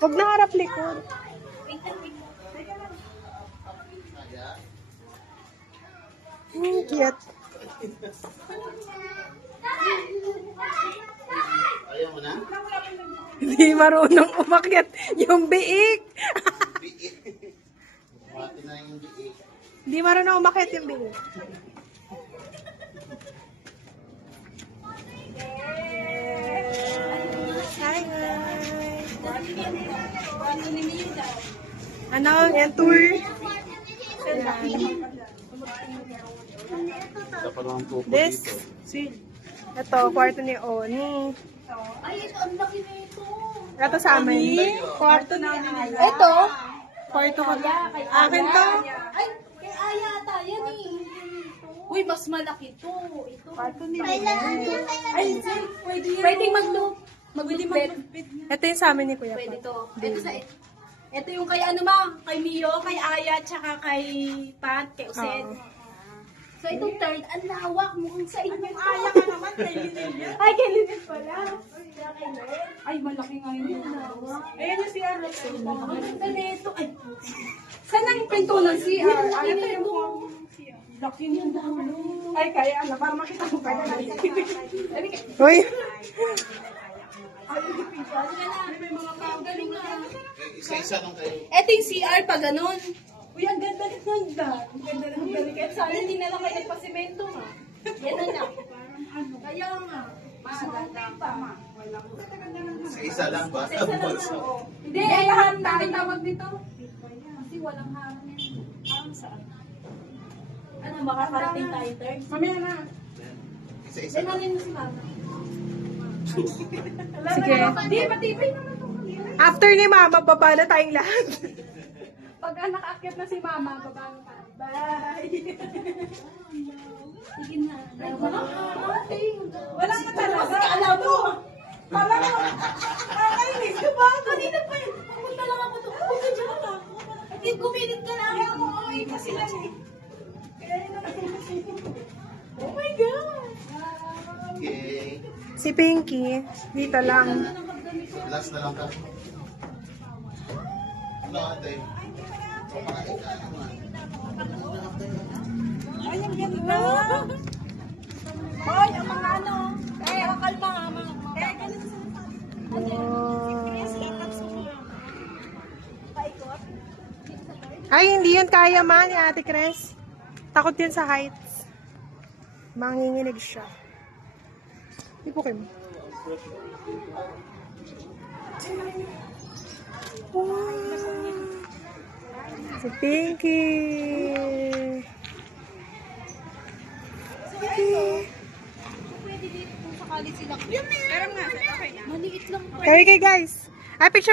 Huwag na harap likod. Cute. Ayaw mo na? Hindi marunong umakyat yung biik. Mati na yung biik. Hindi marunong umakyat yung biik. Hi, guys. Ano, yan tour. Dapat naman tupo This, dito. ito, kwarto ni Oni. Ay, ang laki na ito. Ito sa amin. Kwarto namin. Ito, kwarto ko. Akin to. Ay, kay Aya ata yan eh. Uy, mas malaki to. Ito. Kwarto ni Ay, pwedeng maglupit. Ito yung sa amin ni Kuya Pwede Pat. to. Ito yung kay ano ma, kay Mio, kay Aya, tsaka kay Pat, kay Uset. Oo. So itong third, ang lawak mukhang sa inyo. Aya ka naman, kay Lilin yan. Ay, kay Lynette pala. Ay, malaki nga yun. Ayan yung CR. Ang ganda nito. Ay, Saan ang pinto ng CR? Ay, ito yung laki niya dulo. Ay, kaya ano, para makita mo kaya na. Uy, May mga galing na. Isa-isa lang kayo. Ito yung CR pa ganun. Uy, ang ganda ng ganda. Ang ganda ng ganda. Kaya sana hindi na lang kayo nagpasimento ma. Yan na lang. Kaya nga. Maganda pa. Isa-isa lang ba? Hindi, ay lahat na tawag nito. Kasi walang hangin. Parang saan? Ano, makakarating tayo third? Mamaya na. Isa-isa lang. Dinanin mo si mama. sige. Hindi, matibay naman ito. After ni Mama, baba na tayong lahat. Pag nakaakyat na si Mama, baba na tayo. Bye! Sige na. Wala na talaga. Kasi alam mo. Parang nakakainis ka ba? Kanina pa yun. Pumunta lang ako doon. Huwag ka dyan ako. At yung kumilit ka lang. Kaya mo, ay, kasi lang eh. Kaya yun na Oh my God. Okay. Si Pinky, dito lang. Last na lang ka. Ano ate? Pumakain ka naman. Ay, ang ganda! Hoy, ang mga ano. Ang kalma nga mga. Ay, hindi yun kaya man ni Ate Cres. Takot yun sa heights. Manginginig siya. Hindi po kayo. Wow. Si Pinky. Pwede dito kung sakali sila. Pero nga, okay na. Maliit lang. Kaya guys. Ay, picture